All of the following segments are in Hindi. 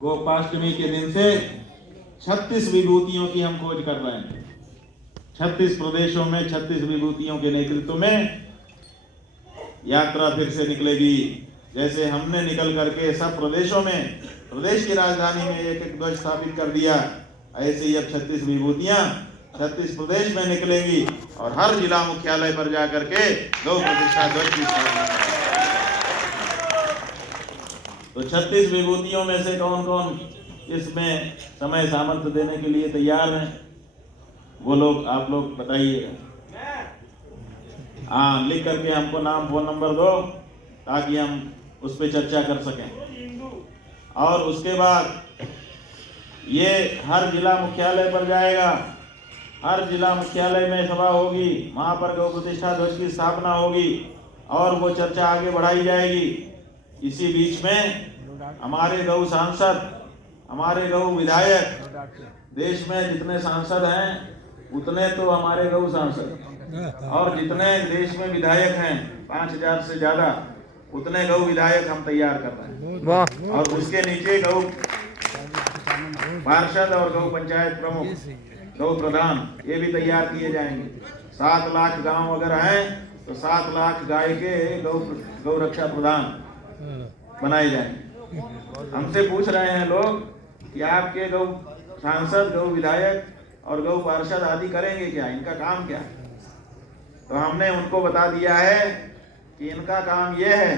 गोपाष्टमी के दिन से 36 विभूतियों की हम खोज कर रहे हैं। 36 प्रदेशों में 36 विभूतियों के नेतृत्व में यात्रा फिर से निकलेगी। जैसे हमने निकल करके सब प्रदेशों में, प्रदेश की राजधानी में एक एक ध्वज स्थापित कर दिया, ऐसे ही अब 36 विभूतियां 36 प्रदेश में निकलेंगी और हर जिला मुख्यालय पर जाकर के गौ प्रतिष्ठा ध्वज की स्थापना करेंगे। तो 36 विभूतियों में से कौन कौन इसमें समय सामर्थ्य देने के लिए तैयार हैं, वो लोग आप लोग बताइएगा। हाँ, लिख करके हमको नाम फोन नंबर दो ताकि हम उस पर चर्चा कर सकें। और उसके बाद ये हर जिला मुख्यालय पर जाएगा, हर जिला मुख्यालय में सभा होगी, वहाँ पर गौ प्रतिष्ठा ध्वज की स्थापना होगी और वो चर्चा आगे बढ़ाई जाएगी। इसी बीच में हमारे गौ सांसद, हमारे गौ विधायक, देश में जितने सांसद हैं उतने तो हमारे गौ सांसद, और जितने देश में विधायक हैं 5000 से ज्यादा, उतने गौ विधायक हम तैयार कर रहे हैं। और उसके नीचे गौ पार्षद और गौ पंचायत प्रमुख, गौ प्रधान, ये भी तैयार किए जाएंगे। 7 लाख गांव अगर हैं तो 7 लाख गाय के गौ रक्षा प्रधान बनाए जाएंगे। हमसे पूछ रहे हैं लोग कि आपके गौ सांसद, गौ विधायक और गौ पार्षद आदि करेंगे क्या, इनका काम क्या है? तो हमने उनको बता दिया है कि इनका काम यह है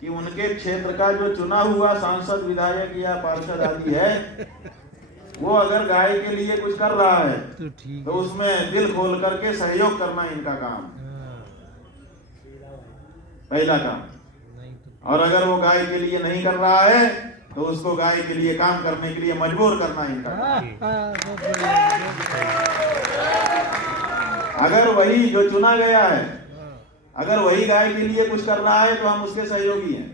कि उनके क्षेत्र का जो चुना हुआ सांसद, विधायक या पार्षद आदि है, वो अगर गाय के लिए कुछ कर रहा है तो उसमें दिल खोल करके सहयोग करना इनका काम, पहला काम। और अगर वो गाय के लिए नहीं कर रहा है तो उसको गाय के लिए काम करने के लिए मजबूर करना इनका काम। अगर वही जो चुना गया है, अगर वही गाय के लिए कुछ कर रहा है तो हम उसके सहयोगी हैं,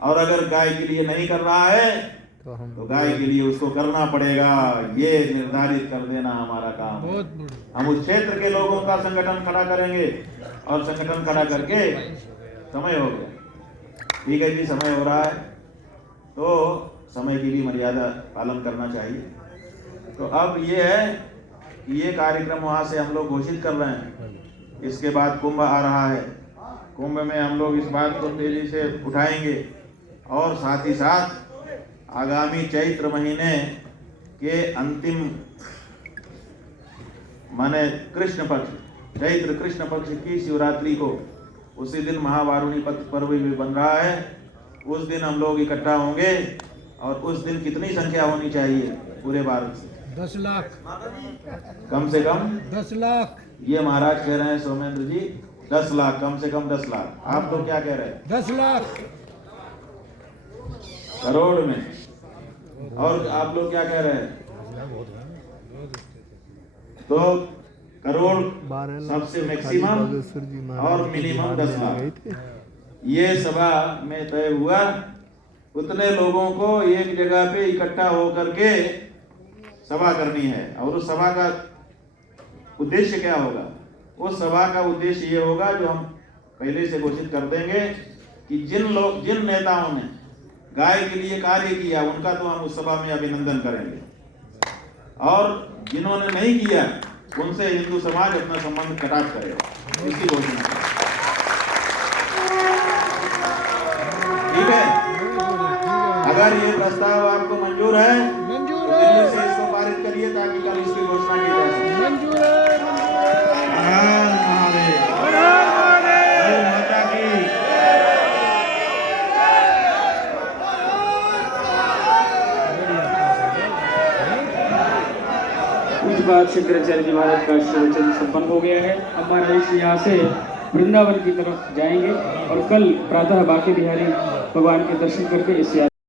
और अगर गाय के लिए नहीं कर रहा है तो गाय के लिए उसको करना पड़ेगा, ये निर्धारित कर देना हमारा काम। हम उस क्षेत्र के लोगों का संगठन खड़ा करेंगे और संगठन खड़ा करके, समय हो गया, ठीक है जी, समय हो रहा है तो समय की भी मर्यादा पालन करना चाहिए। तो अब ये है कि ये कार्यक्रम वहाँ से हम लोग घोषित कर रहे हैं। इसके बाद कुंभ आ रहा है, कुंभ में हम लोग इस बात को तेजी से उठाएंगे और साथ ही साथ आगामी चैत्र महीने के अंतिम, माने कृष्ण पक्ष, चैत्र कृष्ण पक्ष की शिवरात्रि को, उसी दिन महावारुणी पर्व भी बन रहा है। उस दिन हम लोग इकट्ठा होंगे और उस दिन कितनी संख्या होनी चाहिए पूरे भारत से? 10 लाख, कम से कम 10 लाख। ये महाराज कह रहे हैं सोमेंद्र जी 10 लाख, कम से कम 10 लाख। आप तो क्या कह रहे हैं? 10 लाख करोड़ में, और आप लोग क्या कह रहे हैं? तो करोड़ सबसे मैक्सिमम और मिनिमम 10 लाख, ये सभा में तय हुआ। उतने लोगों को एक जगह पे इकट्ठा होकर के सभा करनी है। और उस सभा का उद्देश्य क्या होगा? उस सभा का उद्देश्य ये होगा, जो हम पहले से घोषित कर देंगे, कि जिन नेताओं ने गाय के लिए कार्य किया उनका तो हम उस सभा में अभिनंदन करेंगे, और जिन्होंने नहीं किया उनसे हिंदू समाज अपना संबंध कटाक्ष करेगा, इसकी घोषणा। ठीक है, अगर ये प्रस्ताव आपको मंजूर है तो दिल्ली से इसको पारित करिए ताकि कल इसकी घोषणा की जा सके। मंजूर है, हर महादेव, गौ माता की। कुछ बाद शंकराचार्य जी महाराज का प्रवचन संपन्न हो गया है। अब महाराज यहाँ से वृंदावन की तरफ जाएंगे और कल प्रातः बांके बिहारी भगवान के दर्शन करके इस